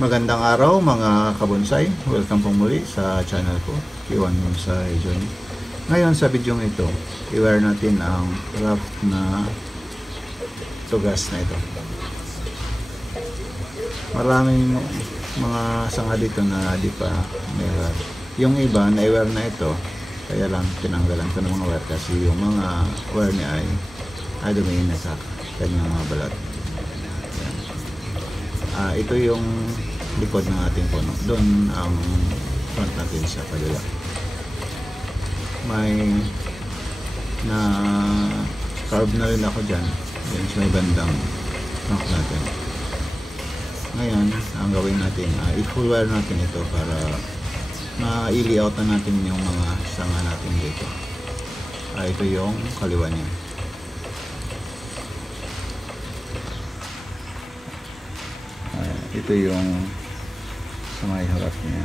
Magandang araw mga kabonsai. Welcome po muli sa channel ko, Iwan Bonsai Johnny. Ngayon sa video ito, i-wear natin ang rough na tugas na ito. Maraming mga sanga dito na di pa may-wear. Yung iba na i-wear na ito, kaya lang tinanggalan ko ng mga wear kasi yung mga wear niya ay dumiin na sa kanyang mga balat. Ito yung likod ng ating puno. Doon ang front natin sa kabila. May na carve na rin ako dyan. Yan sa may bandang knock natin. Ngayon, ang gawin natin, i-full wire natin ito para ma-layout na natin yung mga sanga natin dito. Ito yung kaliwa niya. Ito yung sa may harap niya.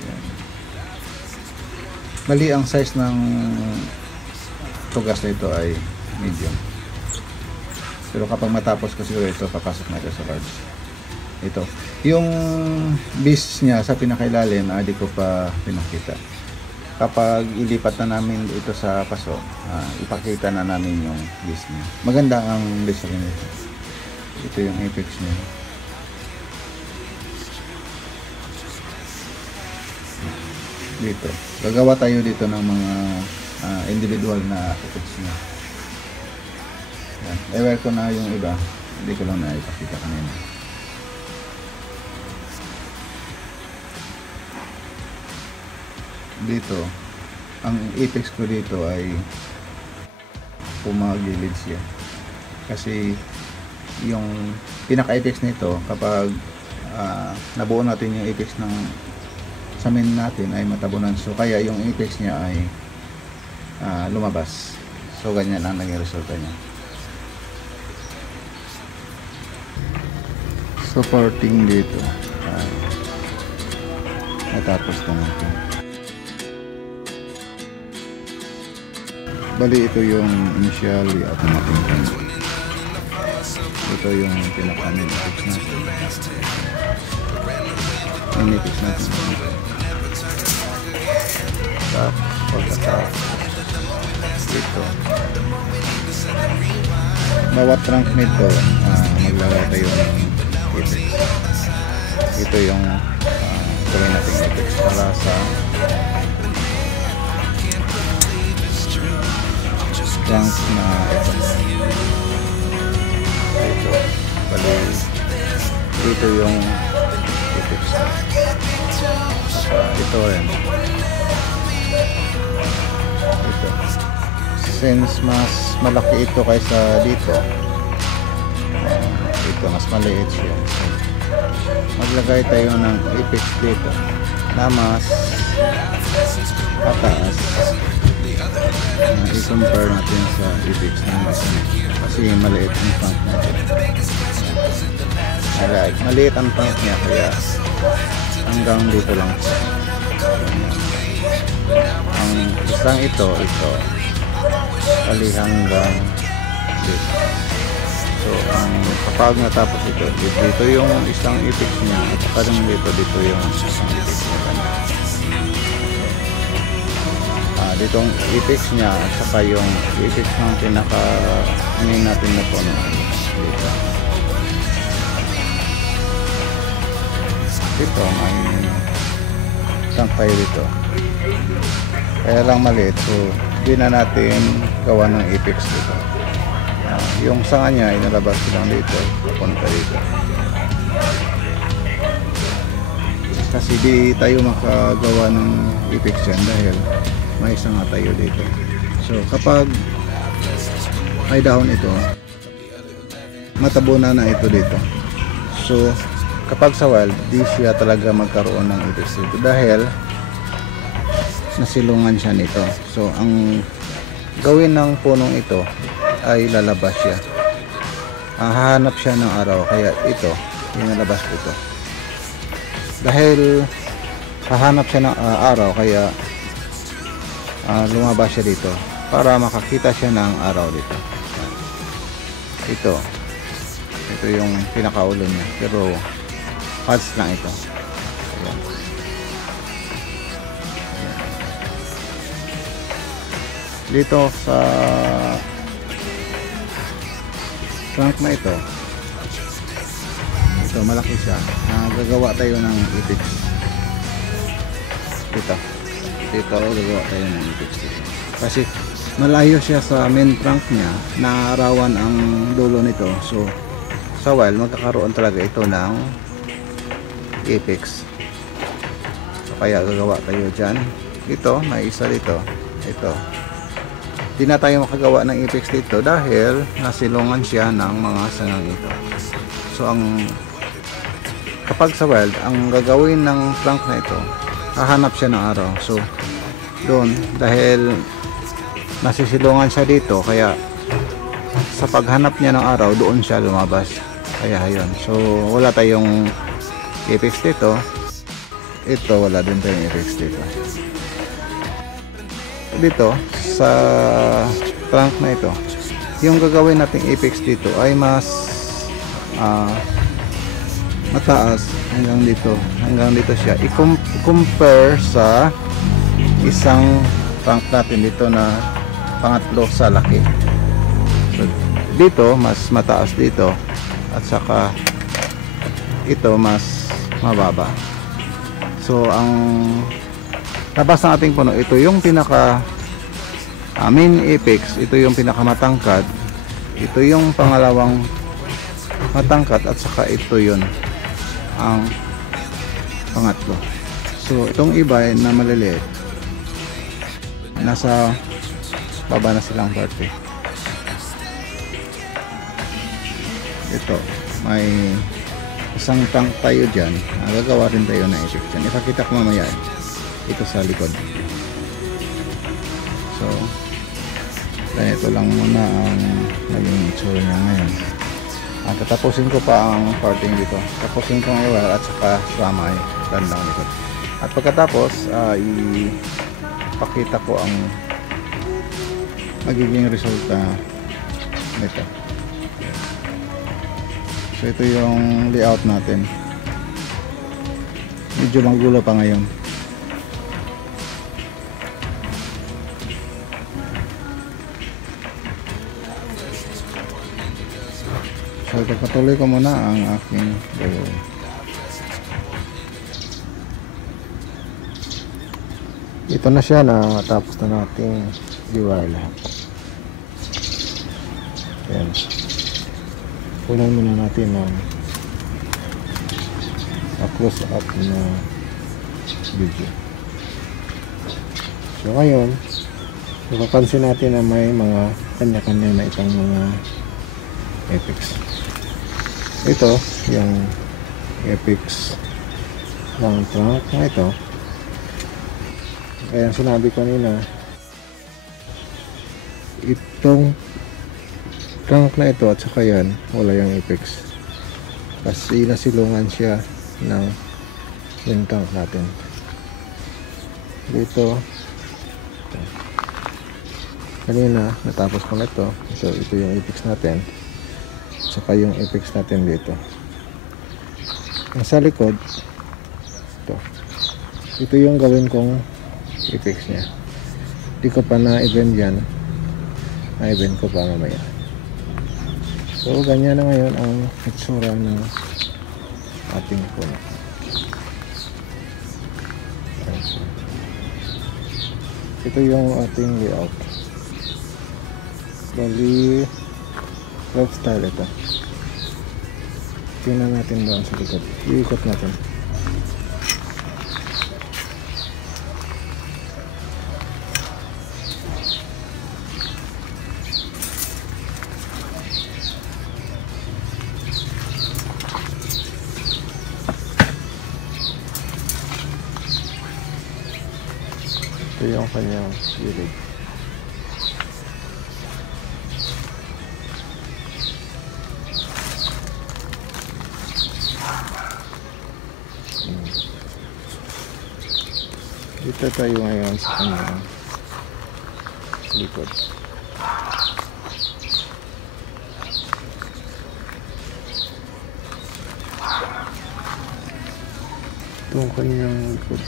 Ayan. Mali ang size ng tugas na ito ay medium. Pero kapag matapos ko siguro ito, papasok na ito sa large. Ito. Yung base niya sa pinakailalim, di ko pa pinakita. Kapag ilipat na namin ito sa paso, ipakita na namin yung base niya. Maganda ang base rin ito. Ito yung apex niya. Dito. Gagawa tayo dito ng mga individual na apex niya. Yan. I-wear ko na yung iba. Hindi ko lang na ipakita kanina. Dito. Ang apex ko dito ay pumagilid siya. Kasi yung pinaka-apex nito kapag nabuo natin yung apex ng samin natin ay matabunan, so kaya yung apex niya ay lumabas. So ganyan ang naging resulta niya. Supporting dito natapos na natin. Bali ito yung initially automatic natin. Ito yung pinaka-main apex natin. Yung apex natin. Pagkatapos ito. Bawat trunk nito, maglalagay tayo ng apex. Ito yung gawin natin apex para sa trunk na ito. Bali, dito yung apex. Ito rin. Ito. Since mas malaki ito kaysa dito, ito mas maliit siya. So, maglagay tayo ng apex dito na mas pataas. I-compare natin sa apex na mas kasi maliit ang front natin. Maliit ang front niya kaya hanggang dito lang. Ang isang ito kali hanggang dito. So kapag natapos ito, dito yung isang apex niya at saka dito yung isang apex niya. Ditong apex niya at saka yung apex ng pinaka natin na puno dito. Ito may isang tayo dito, kaya lang maliit, so hindi na natin gawa ng apex dito. Yung sanga niya inalabas lang dito papunta dito kasi di tayo makagawa ng apex yan dahil may sanga tayo dito. So kapag may dahon ito, matabunan na ito dito. So kapag sa wild, di siya talaga magkaroon ng apex dito dahil nasilungan siya nito. So ang gawin ng punong ito ay lalabas siya. Hahanap siya ng araw, kaya ito inalabas ko ito. Dahil hahanap siya ng araw, kaya lumabas siya dito para makakita siya ng araw dito. Ito Ito yung pinakaulo niya, pero pads lang ito. Ayan. Dito sa trunk na ito, malaki siya. Gagawa tayo ng ipix dito gagawa tayo ng ipix dito kasi malayo siya sa main trunk niya, naarawan ang dulo nito. So sa while magkakaroon talaga ito ng ipix, so kaya gagawa tayo dyan. Ito may isa dito, ito di na tayo makagawa ng ipix dito dahil nasilungan siya ng mga sangang ito. So kapag sa weld, ang gagawin ng trunk na ito, hahanap siya ng araw. So doon, dahil nasisilungan siya dito, kaya sa paghanap niya ng araw, doon siya lumabas. Kaya yun, so wala tayong ipix dito. Ito wala din tayong ipix dito. Dito sa trunk na ito, yung gagawin nating ipix dito ay mas mataas hanggang dito siya i-compare sa isang trunk natin dito na pangatlo sa laki. So, dito mas mataas dito at saka ito mas mababa. So ang labas ng ating puno, ito yung pinaka main apex, ito yung pinakamatangkad, ito yung pangalawang matangkad at saka ito yun ang pangatlo. So itong iba na maliliit, nasa baba na silang parte. Ito may isang tank tayo dyan, gagawa rin tayo na ipix dyan. Ipakita ko mamaya ito sa likod. So ito lang muna ang naging itsura niya ngayon. Tatapusin ko pa ang parting dito. Tapusin ko ngayon at saka samay bandang likod. At pagkatapos ipakita ko ang magiging resulta nito. So ito yung layout natin. Medyo magulo pa ngayon. So pagpatuloy ko muna ang aking gagawin. Ito na siya, na tapos na nating diwar lahat. Ayan. Punan muna natin ng close up na video. So ngayon, mapapansin natin na may mga kanya-kanya na itong mga apex. Ito yung apex ng trunk na ito. Kaya sinabi ko kanina, itong trunk na ito at saka yan, wala yung apex kasi nasilungan siya ng yung trunk natin dito. Kanina natapos ko na ito. So ito yung apex natin, saka yung apex natin dito. Ang sa likod, ito yung gawin kong apex nya. Hindi ko pa na-event yan, na-event ko pa mamaya. So ganyan na ngayon ang itsura ng ating puno. Ito yung ating layout. Bali love style ito. Tingnan natin doon sa likod. Iikot natin. Ito yung kanyang gilid. Dito tayo ngayon sa kanyang likod. yung kanyang likod.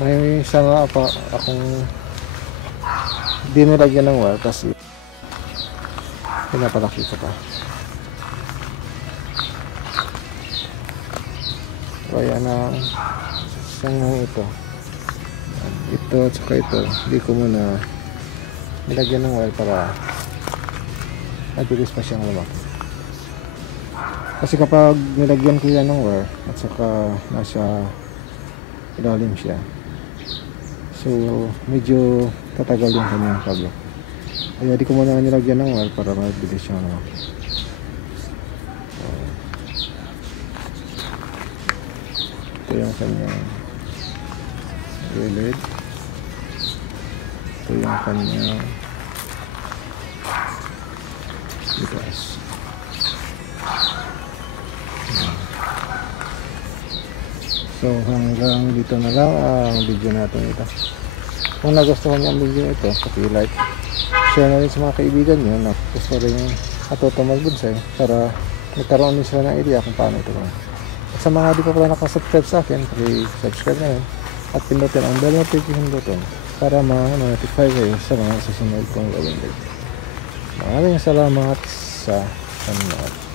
May isa nga pa akong di nilagyan ng wire kasi pinapalaki ko pa. Kaya na isang ito at saka ito, hindi ko muna nilagyan ng wire para mabilis pa siyang lumaki. Kasi kapag nilagyan ko yan ng wire at saka nasa ilalim siya, so medyo tatagal yung kanyang paglaki. Kaya di ko muna nilagyan ng wire para mabilis siyang lumaki. Ito yung kanyang gilid. Ito yung kanyang itaas. So hanggang dito na lang ang video natin ito. Kung nagustuhan niyo ang video ito, paki-like, share na rin sa mga kaibigan niyo na gusto rin matuto magbonsai para magkaroon din sila ng idea kung paano ito gawin. At sa mga di pa pala nakasubscribe sa akin, paki-subscribe na yun at pindutin ang bell notification button para ma-notify kayo sa mga susunod kong gawin. Maraming salamat sa panonood.